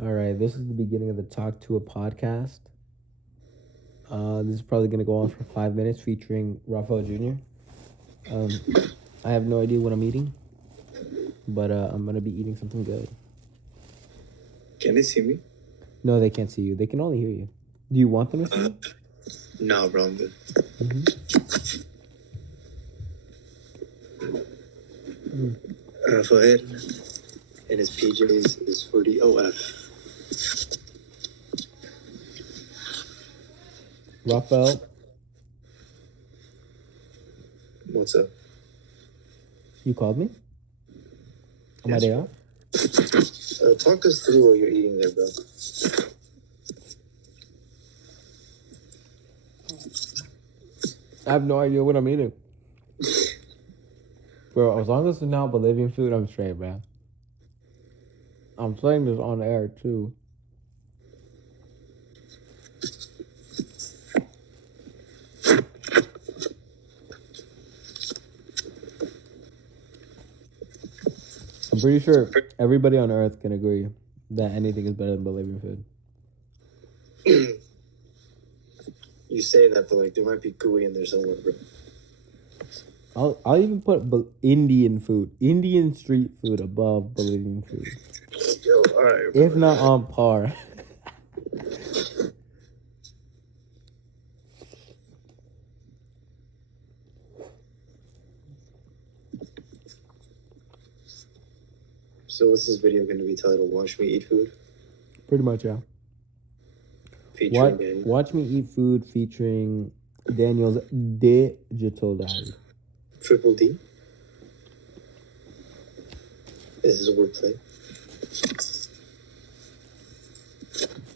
All right, this is the beginning of the Talk to a podcast. This is probably going to go on for 5 minutes featuring Rafael Jr. Um, I have no idea what I'm eating, but I'm going to be eating something good. Can they see me? No, they can't see you. They can only hear you. Do you want them to see you? No, bro. I'm good. Mm-hmm. Rafael and his PJs is for the OF. Rafael, What's up? you called me on my Yes, day bro. off? Talk us through what you're eating there, bro. I have no idea what I'm eating. Bro, as long as it's not Bolivian food, I'm straight, man. I'm saying this on air, too. I'm pretty sure everybody on earth can agree that anything is better than Bolivian food. You say that, but like there might be gooey in there somewhere, bro. I'll even put Indian food, Indian street food above Bolivian food, Yo, all right, bro. if not on par. So what's this video going to be titled? Watch me eat food? Pretty much, yeah. Featuring Daniel. Watch me eat food featuring Daniel's digital diary. Triple D? This is a wordplay.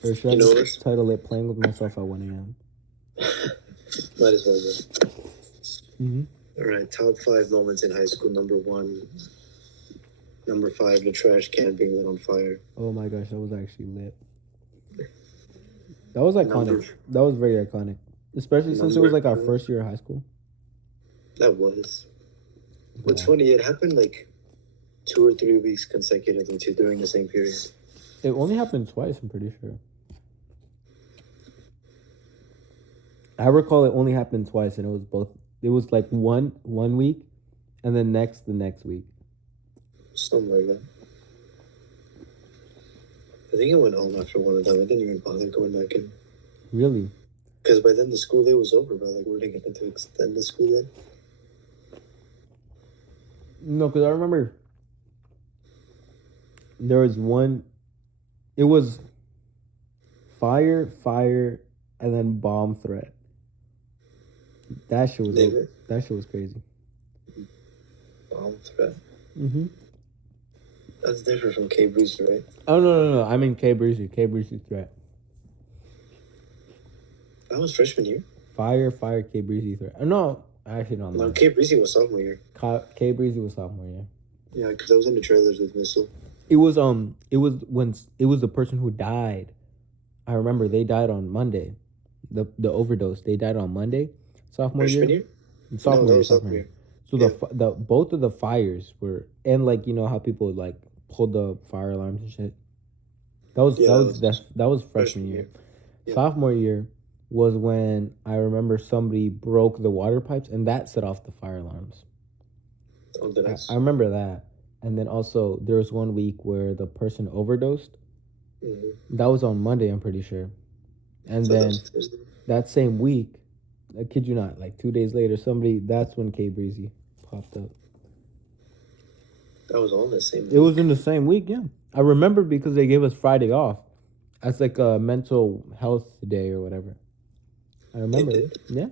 Or should I just title it "Playing with Myself at 1 a.m"? Might as well, bro. Mm-hmm. All right, top 5 moments in high school. Number 1. Number 5, the trash can being lit on fire. Oh my gosh, that was actually lit. That was iconic. That was very iconic, especially since it was like our first year of high school. That was. What's funny, it happened like 2 or 3 weeks consecutively too during the same period. It only happened twice, I'm pretty sure. I recall it only happened twice, and it was both. It was like one week, and then the next week. Something like that. I think I went home after one of them. I didn't even bother going back in. Really? Because by then the school day was over, bro. Like, were they going to extend the school day? No, because I remember there was one. It was fire, and then bomb threat. That shit was crazy. Bomb threat. Mm-hmm. That's different from K Breezy, right? Oh no! I mean K Breezy threat. That was freshman year. Fire, K Breezy threat. No, actually no. No, K Breezy was sophomore year. K Breezy was sophomore year. Yeah, because I was in the trailers with Missile. It was the person who died. I remember they died on Monday. The overdose. They died on Monday. Sophomore year. Sophomore year. So the both of the fires were, and like, you know how people would like pull the fire alarms and shit. That was freshman year. Yeah. Sophomore year was when I remember somebody broke the water pipes and that set off the fire alarms. Oh, I remember that. And then also there was 1 week where the person overdosed. Mm-hmm. That was on Monday, I'm pretty sure. And so then that same week, I kid you not, like 2 days later, that's when K Breezy popped up. That was all in the same week. It was in the same week, yeah. I remember because they gave us Friday off. That's like a mental health day or whatever. I remember. They did? Yeah.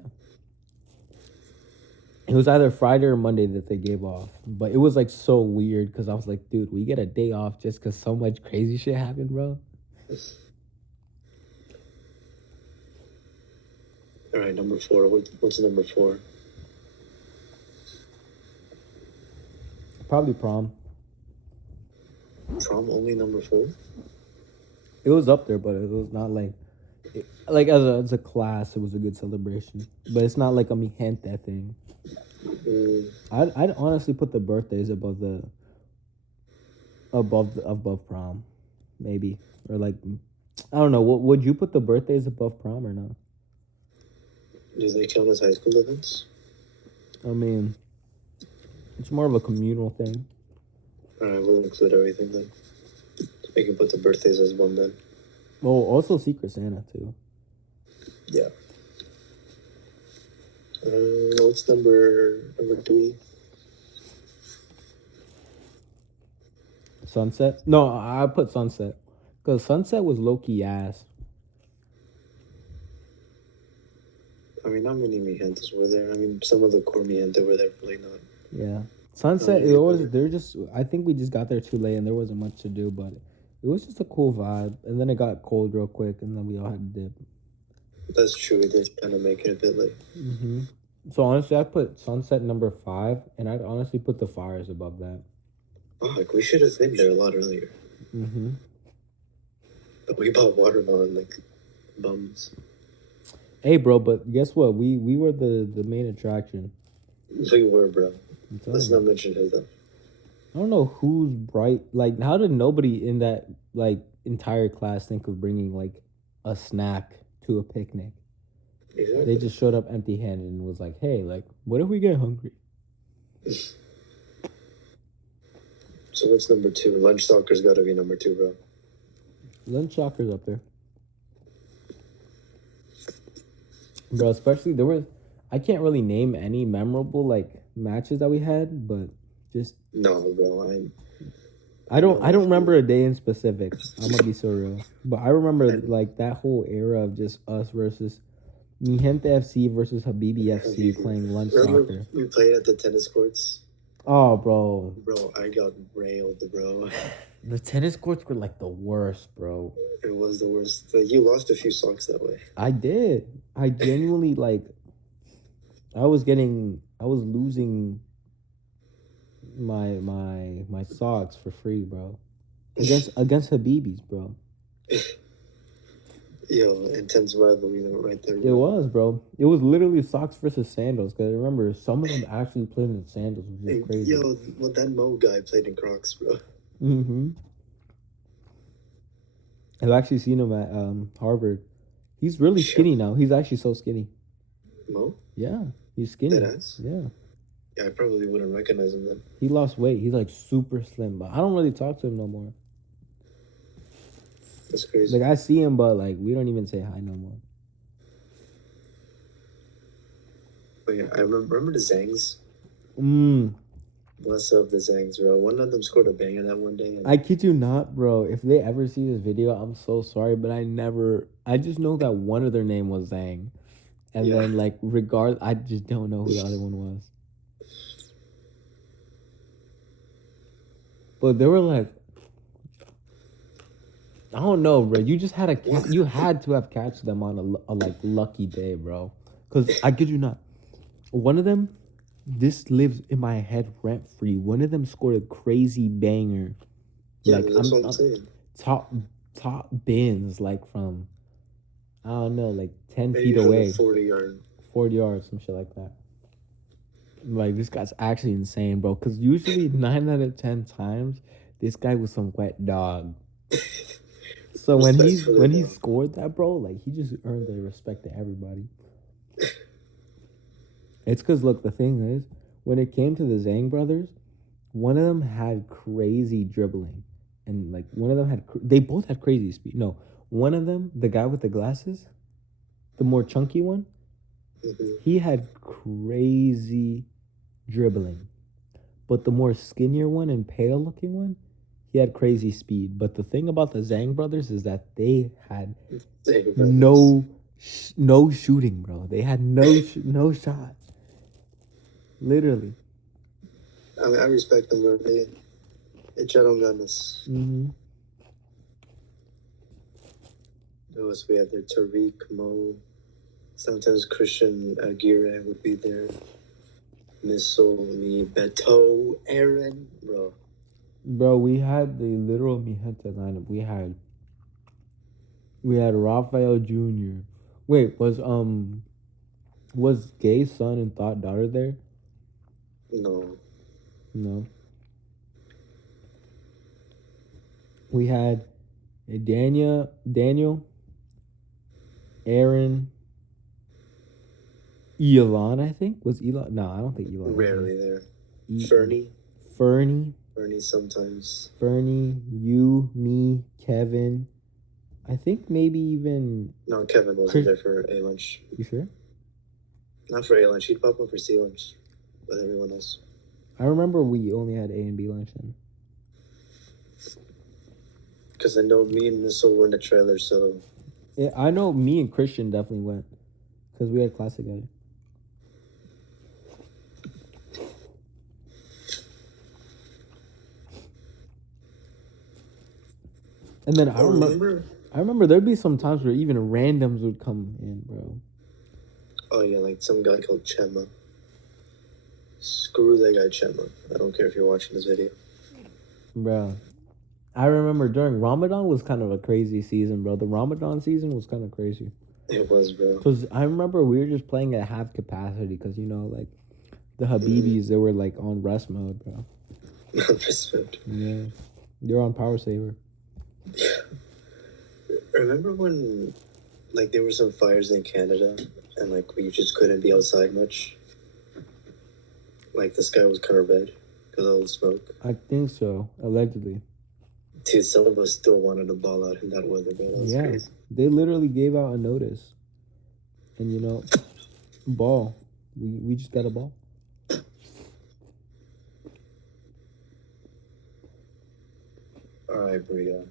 It was either Friday or Monday that they gave off. But it was like so weird because I was like, dude, we get a day off just because so much crazy shit happened, bro. All right, number 4. What's number 4? Probably prom. Prom only number 4? It was up there, but it was not like as a class, it was a good celebration. But it's not like a mi gente thing. I'd honestly put the birthdays above prom. maybe, or like I don't know. What would you put the birthdays above prom or not? Do they count as high school events? I mean, it's more of a communal thing. Alright, we'll include everything then. We can put the birthdays as one then. Well, also Secret Santa too. Yeah. What's number 3? Sunset? No, I put Sunset because Sunset was low key ass. I mean, not many mi gentes were there. I mean, some of the core mi gente were there, but like not. Yeah, Sunset. It was. They're just. I think we just got there too late, and there wasn't much to do. But it was just a cool vibe. And then it got cold real quick, and then we all had to dip. That's true. We did kind of make it a bit late. Mm-hmm. So honestly, I put Sunset number 5, and I'd honestly put the Fires above that. Fuck, we should have been there a lot earlier. Mm-hmm. But we bought watermelon like bums. Hey, bro, but guess what? We were the main attraction. We were, bro. Let's not mention who though. I don't know who's bright. Like, how did nobody in that like entire class think of bringing like a snack to a picnic? Exactly. They just showed up empty-handed and was like, "Hey, like, what if we get hungry?" So what's number 2? Lunch soccer's got to be number 2, bro. Lunch soccer's up there, bro. Especially there was, I can't really name any memorable like matches that we had, but just no, bro. I don't remember a day in specific. I'm gonna be so real, but I remember like that whole era of just us versus Mi Gente FC versus Habibi FC playing lunch soccer. We played at the tennis courts. Oh, bro. Bro, I got railed, bro. The tennis courts were like the worst, bro. It was the worst. You lost a few socks that way. I did. I genuinely like. I was losing my socks for free, bro. Against Habibis, bro. Yo, intense rivalry right there. Bro. It was, bro. It was literally socks versus sandals. Cause I remember some of them actually played in sandals, which is crazy. Yo, well, that Mo guy played in Crocs, bro. Mm-hmm. I've actually seen him at Harvard. He's really skinny now. He's actually so skinny. Mo? Yeah, he's skinny. Deadass? Yeah. Yeah, I probably wouldn't recognize him then. He lost weight. He's like super slim, but I don't really talk to him no more. That's crazy. Like I see him, but like we don't even say hi no more. But yeah, I remember the Zangs. What's up, the Zangs, bro? One of them scored a banger that one day. I kid you not, bro. If they ever see this video, I'm so sorry, but I just know that one of their name was Zang. And then, like, I just don't know who the other one was. But they were like, I don't know, bro. You just had you had to have catch them on a like lucky day, bro. Because I kid you not, one of them, this lives in my head rent free. One of them scored a crazy banger. Yeah, like, that's what I'm saying. Top bins, like from, I don't know, like 10 feet away. 40 yards. 40 yards, some shit like that. Like, this guy's actually insane, bro. Because usually 9 out of 10 times, this guy was some wet dog. So when he scored that, bro, like, he just earned the respect to everybody. It's because, look, the thing is, when it came to the Zhang brothers, one of them had crazy dribbling. And, like, one of them they both had crazy speed. No, one of them, the guy with the glasses, the more chunky one, he had crazy dribbling. But the more skinnier one and pale looking one, he had crazy speed. But the thing about the Zhang brothers is that they had no shooting, bro. They had no shot. Literally. I mean, I respect them, bro. They echaron ganas. Who else we had there? Tariq, Mo. Sometimes Christian Aguirre would be there. Missile, me, Beto, Aaron, bro. Bro, we had the literal Mi Gente lineup. We had Raphael Jr. Wait, was Gay's son and Thought daughter there? No. We had Daniel, Aaron, Elon, I think. Was Elon? No, I don't think Elon was Rarely there. there. Fernie. Fernie. Fernie sometimes. Fernie, you, me, Kevin. I think maybe even. No, Kevin wasn't there for A lunch. You sure? Not for A lunch. He'd pop up for C lunch with everyone else. I remember we only had A and B lunch then. Because I know me and Missile were in the trailer, so. Yeah, I know me and Christian definitely went. Because we had class together. And then I remember there'd be some times where even randoms would come in, bro. Oh yeah, like some guy called Chema. Screw that guy Chema. I don't care if you're watching this video. Bro. I remember during Ramadan was kind of a crazy season, bro. The Ramadan season was kind of crazy. It was, bro. Because I remember we were just playing at half capacity because, you know, like, the Habibis, they were, like, on rest mode, bro. Rest mode? Yeah. They were on Power Saver. Yeah. Remember when, like, there were some fires in Canada and, like, we just couldn't be outside much? Like, the sky was kind of red because of all the smoke? I think so, allegedly. Dude, some of us still wanted to ball out in that weather, bro. That was crazy. They literally gave out a notice. And, you know, ball. We just got a ball. All right, Bria.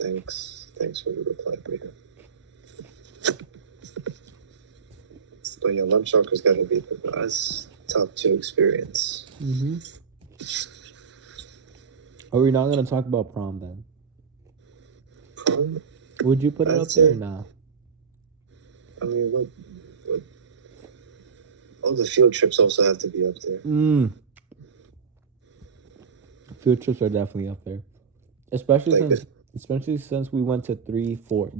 Thanks for the reply, Bria. But yeah, Lunch Soccer's got to be the best top 2 experience. Mm-hmm. Are we not going to talk about prom then? Prom? Would you put it up there or not? I mean, what? All the field trips also have to be up there. Field trips are definitely up there. Especially since we went to 3, 4.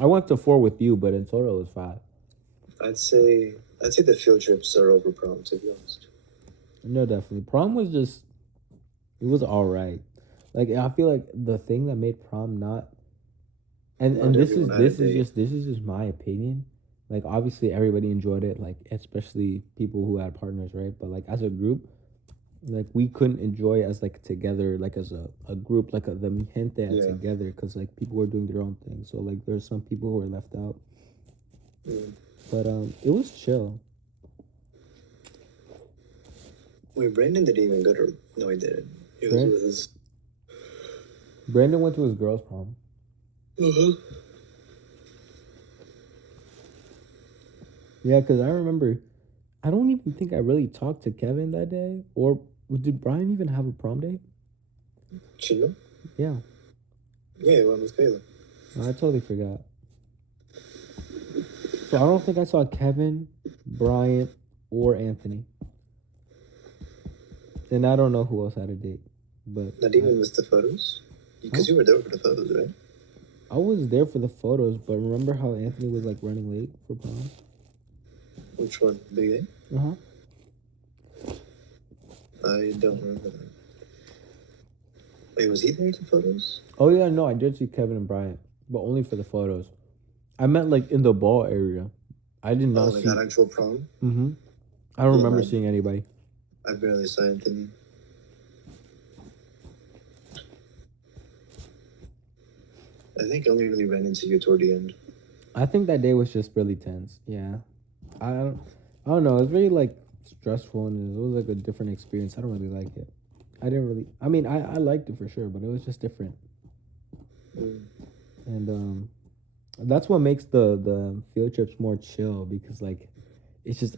I went to 4 with you, but in total it was 5. I'd say the field trips are over prom, to be honest. No, definitely. Prom was just, it was all right. Like, I feel like the thing that made prom not, and this is just my opinion. Like, obviously everybody enjoyed it, like, especially people who had partners, right? But like as a group, like we couldn't enjoy it as like together, like as a group, like the mi gente together, because like people were doing their own thing. So like there's some people who were left out. But it was chill. Wait, Brandon didn't even go to. No, he didn't. He was with his. Brandon went to his girl's prom. Yeah, because I remember, I don't even think I really talked to Kevin that day. Or did Brian even have a prom day? Chino? Yeah. Yeah, he went with Kayla. I totally forgot. So I don't think I saw Kevin, Brian, or Anthony. And I don't know who else had a date. But not even with the photos? Because you were there for the photos, right? I was there for the photos, but remember how Anthony was like running late for prom? Which one? Big A? Uh-huh. I don't remember that. Wait, was he there for the photos? Oh yeah, no, I did see Kevin and Brian, but only for the photos. I meant like in the ball area. I did not see. That actual prom? Mm-hmm. I don't remember seeing anybody. I barely saw Anthony. I think I only really ran into you toward the end. I think that day was just really tense. Yeah. I don't know. It was really like stressful and it was like a different experience. I don't really like it. I mean, I liked it for sure, but it was just different. And that's what makes the field trips more chill because like it's just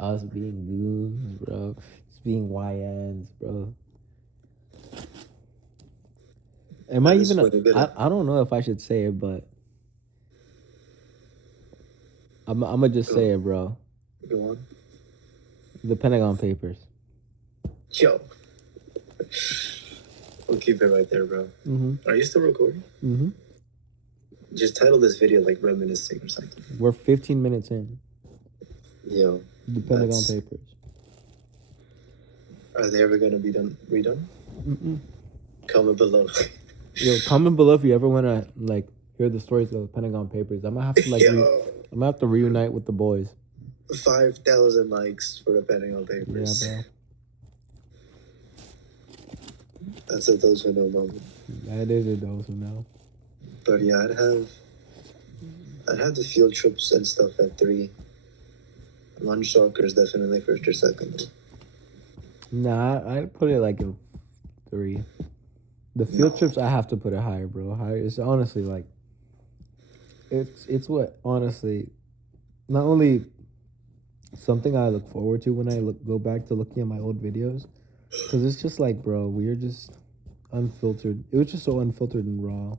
us being goons, bro. Just being YNs, bro. Am I even I don't know if I should say it, but I'm gonna just say it, bro. Go on. The Pentagon Papers. Yo. We'll keep it right there, bro. Are you still recording? Just title this video like Reminiscing or something. We're 15 minutes in. Yo. The Pentagon Papers. Are they ever gonna be redone? Comment below. Yo, comment below if you ever want to like hear the stories of the Pentagon Papers. I might have to I might have to reunite with the boys. 5,000 likes for the Pentagon Papers. Yeah, bro. That's a those who know moment. That is a those who know. But yeah, I'd have the field trips and stuff at 3. Lunch soccer is definitely first or second. Nah, I'd put it like in 3. The field trips I have to put it higher, bro. Higher. It's honestly like it's what honestly not only something I look forward to when I go back to looking at my old videos, because it's just like, bro, we are just unfiltered. It was just so unfiltered and raw.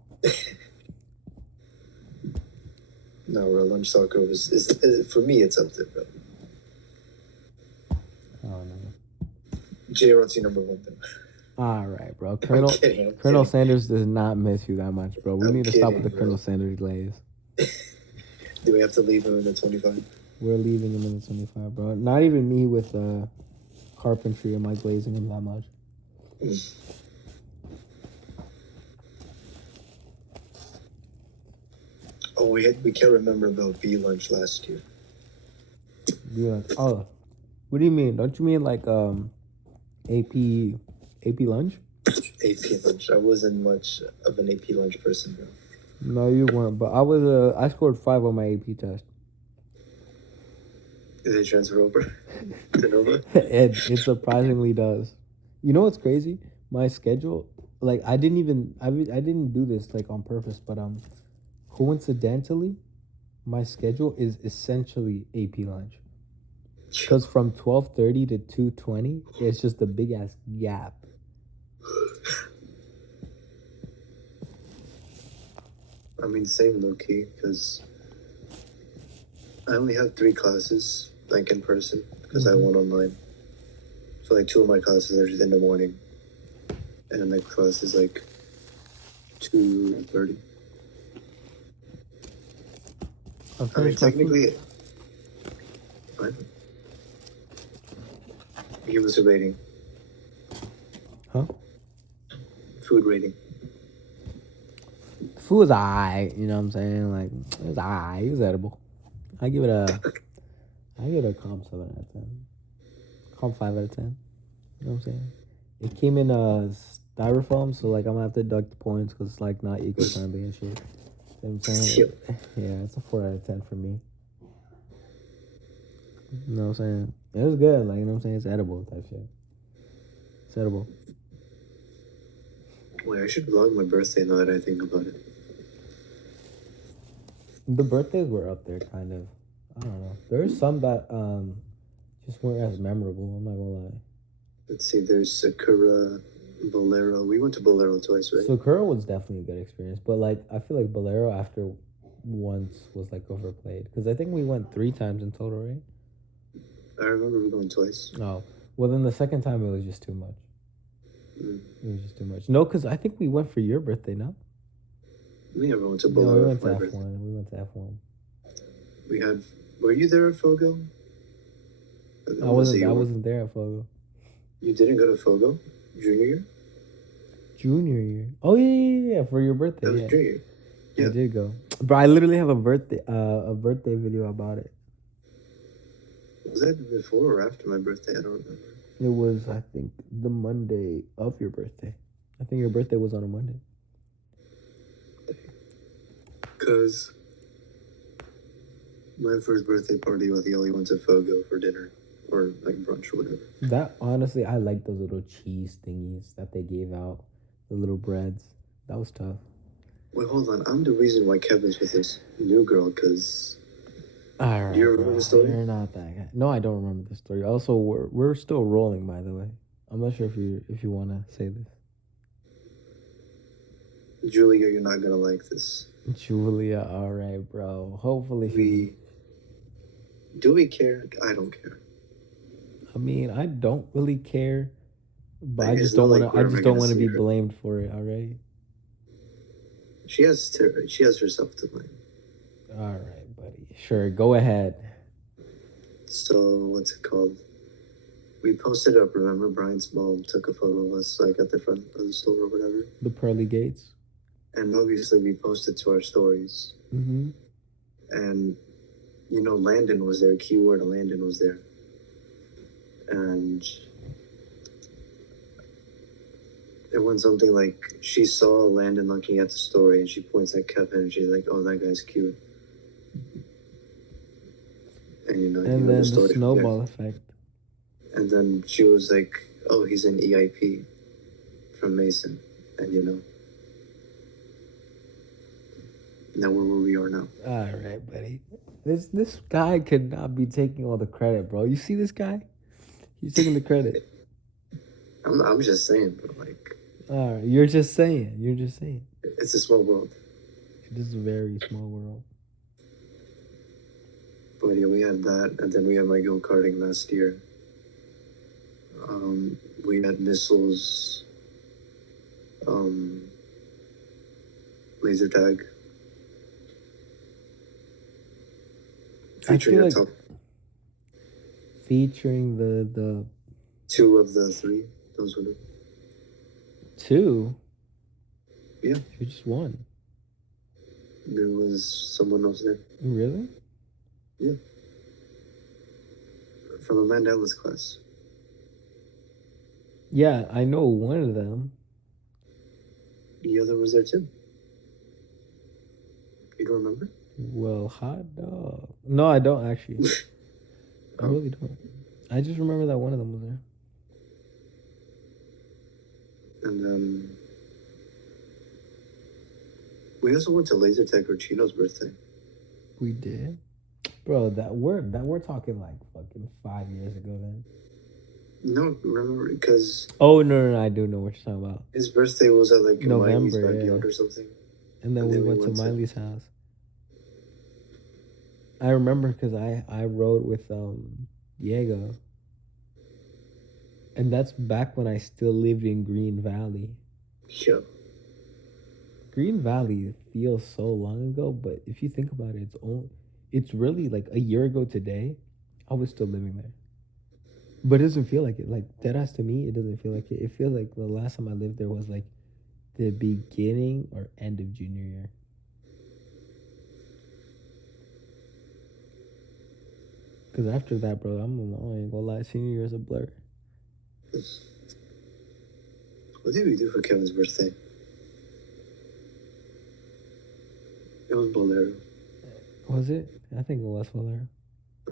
No, bro, lunch soccer is for me. It's up there, bro. I don't know. JROTC number 1 though. All right, bro. Colonel Sanders does not miss you that much, bro. We need to stop with the Colonel Sanders glaze. Do we have to leave him in the 25? We're leaving him in the 25, bro. Not even me with carpentry am I glazing him that much. Oh, we can't remember about B lunch last year. B lunch. Oh, what do you mean? Don't you mean like AP lunch? AP lunch. I wasn't much of an AP lunch person, bro. No, you weren't. But I scored 5 on my AP test. Did they transfer over to Nova? It surprisingly does. You know what's crazy? My schedule, like I didn't do this like on purpose, but coincidentally, my schedule is essentially AP lunch. Because from 12:30 to 2:20, it's just a big ass gap. I mean, same low key, because I only have 3 classes, like in person, because I went online. So like 2 of my classes are just in the morning, and the next class is like 2:30. I mean, technically, what? Give us a rating. Huh? Food rating. Food was alright, you know what I'm saying? Like it was alright. It was edible. I give it a calm 7 out of 10. Calm 5 out of 10. You know what I'm saying? It came in styrofoam, so like I'm gonna have to deduct the points because it's like not eco-friendly and shit. You know what I'm saying? Yeah, it's a 4 out of 10 for me. You know what I'm saying? It was good, like you know what I'm saying? It's edible type shit. It's edible. Wait, I should vlog my birthday now that I think about it. The birthdays were up there, kind of. I don't know. There's some that just weren't as memorable. I'm not gonna lie. Let's see. There's Sakura, Bolero. We went to Bolero twice, right? Sakura was definitely a good experience, but like I feel like Bolero after once was like overplayed because I think we went 3 times in total, right? I remember we going twice. Oh, well then the second time it was just too much. It was just too much. No, because I think we went for your birthday, no? We never went to Bolero. No, we went to F1. We went to F1. We had. Were you there at Fogo? I wasn't there at Fogo. You didn't go to Fogo junior year? Junior year. Oh yeah. For your birthday. That was junior year. Yeah. I did go, but I literally have a birthday video about it. Was that before or after my birthday? I don't remember. It was, I think, the Monday of your birthday. I think your birthday was on a Monday. Because my first birthday party with Yoli went to Fogo for dinner or like brunch or whatever. That honestly, I like those little cheese thingies that they gave out, the little breads. That was tough. Wait, hold on. I'm the reason why Kevin's with this new girl. Because all right, do you remember the story? You're not that guy. No, I don't remember the story. Also, we're still rolling, by the way. I'm not sure if you want to say this. Julia, you're not gonna like this. Julia, all right, bro. Hopefully do we care? I don't care. I mean, I don't really care, but I just don't want to. I just don't want to be blamed for it. All right. She has herself to blame. All right, buddy. Sure, go ahead. So what's it called? We posted up. Remember, Brian's mom took a photo of us like at the front of the store or whatever. The pearly gates. And obviously, we posted to our stories. Mm-hmm. And Landon was there. Keyword Landon was there. And it went something like she saw Landon looking at the story, and she points at Kevin, and she's like, "Oh, that guy's cute." And And then the snowball effect. And then she was like, "Oh, he's an EIP from Mason," and now we're where we are now. All right, buddy. This guy could not be taking all the credit, bro. You see this guy? He's taking the credit. I'm just saying, bro. Like, all right, you're just saying. You're just saying. It's a small world. It is a very small world. But yeah, we had that, and then we had my go-karting last year. We had missiles, laser tag. Featuring featuring the 2 of the 3. Those were the 2. Yeah, you just won. There was someone else there. Really? Yeah. From a Mandela's class. Yeah, I know one of them. The other was there too. You don't remember? Well, hot dog. No, I don't actually. I really don't. I just remember that one of them was there. And then we also went to Laser Tag or Chino's birthday. We did, bro. That we're talking like fucking 5 years ago then. No, remember because. Oh no! I do know what you're talking about. His birthday was at like November, Miley's backyard or something. And then we went to Miley's house. I remember because I rode with Diego, and that's back when I still lived in Green Valley. Yeah. Green Valley feels so long ago, but if you think about it, it's really like a year ago today. I was still living there, but it doesn't feel like it. Like deadass to me, it doesn't feel like it. It feels like the last time I lived there was like the beginning or end of junior year. Because after that, bro, I ain't gonna lie, senior year is a blur. What did we do for Kevin's birthday? It was Bolero. Was it? I think it was Bolero.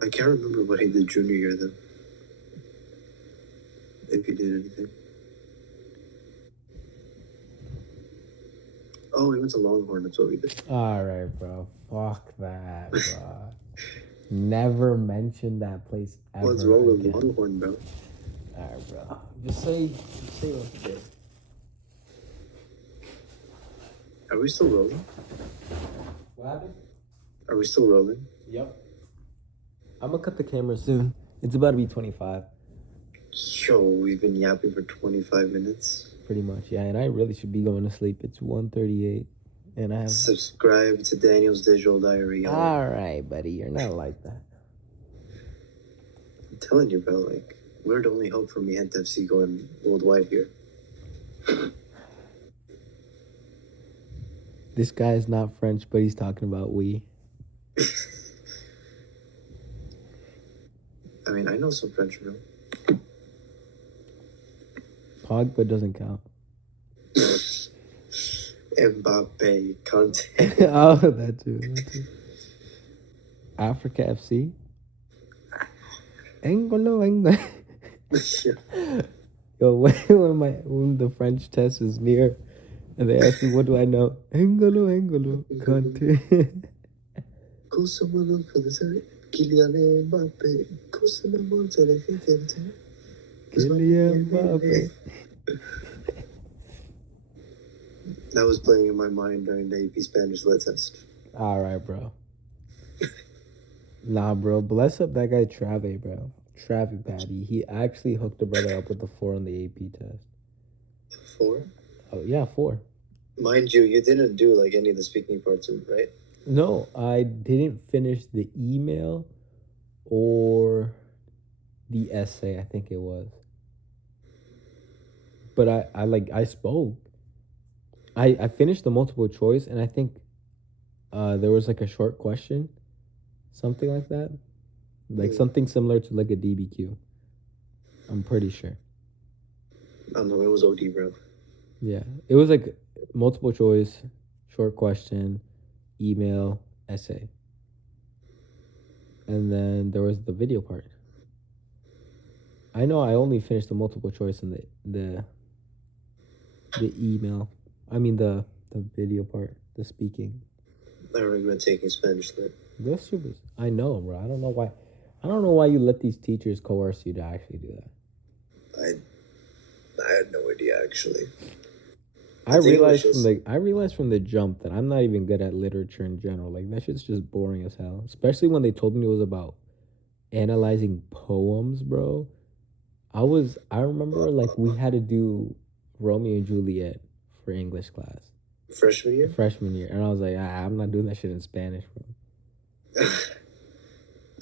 I can't remember what he did junior year, though. If he did anything. Oh, he went to Longhorn. That's what we did. All right, bro. Fuck that, bro. Never mention that place ever. What's wrong with Longhorn, bro? All right, bro. Just say what you did. Are we still rolling? What happened? Are we still rolling? Yep. I'm gonna cut the camera soon. It's about to be 25. Yo, we've been yapping for 25 minutes. Pretty much, yeah. And I really should be going to sleep. It's 1:38, and I have. Subscribe to Daniel's Digital Diary. All right, buddy. You're not like that. I'm telling you, bro. Like, we're the only hope for me and FC going worldwide here. This guy is not French, but he's talking about we. I mean, I know some French, bro. Pogba doesn't count. Mbappe, Conte. Oh, that too. Africa FC. Engolo. Yo, when the French test is near, and they ask me, what do I know? Engolo, Conte. Kylian Mbappe. Kylian Mbappe. That was playing in my mind during the AP Spanish lit test. All right, bro. Nah, bro. Bless up that guy Trave, bro. Trave Patty. He actually hooked the brother up with a 4 on the AP test. 4? Oh, yeah, 4. Mind you, you didn't do like any of the speaking parts, right? No, I didn't finish the email or the essay, I think it was. But I spoke. I finished the multiple choice, and I think there was like a short question, something like that, like something similar to like a DBQ. I'm pretty sure. I don't know. It was OD, bro. Yeah, it was like multiple choice, short question, email, essay, and then there was the video part. I know I only finished the multiple choice and the email. I mean the video part, the speaking. I regret taking Spanish lit. This shit was. I know, bro. I don't know why. I don't know why you let these teachers coerce you to actually do that. I had no idea actually. I realized from the jump that I'm not even good at literature in general. Like that shit's just boring as hell. Especially when they told me it was about analyzing poems, bro. I remember like we had to do Romeo and Juliet for English class. Freshman year? Freshman year. And I was like, I'm not doing that shit in Spanish, bro.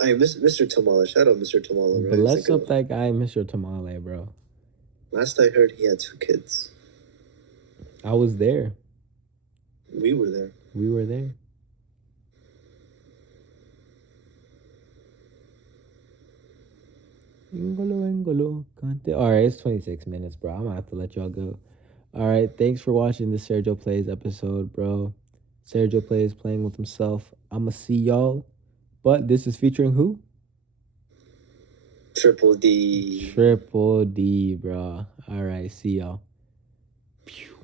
I miss Mr. Tamala. Shout out Mr. Tamala, right? Bless up that guy, Mr. Tamale, bro. Last I heard, he had 2 kids. I was there. We were there. We were there. All right, it's 26 minutes, bro. I'm gonna have to let y'all go. All right, thanks for watching the Sergio Plays episode, bro. Sergio Plays playing with himself. I'ma see y'all. But this is featuring who? Triple D. Triple D, bro. All right, see y'all. Pew.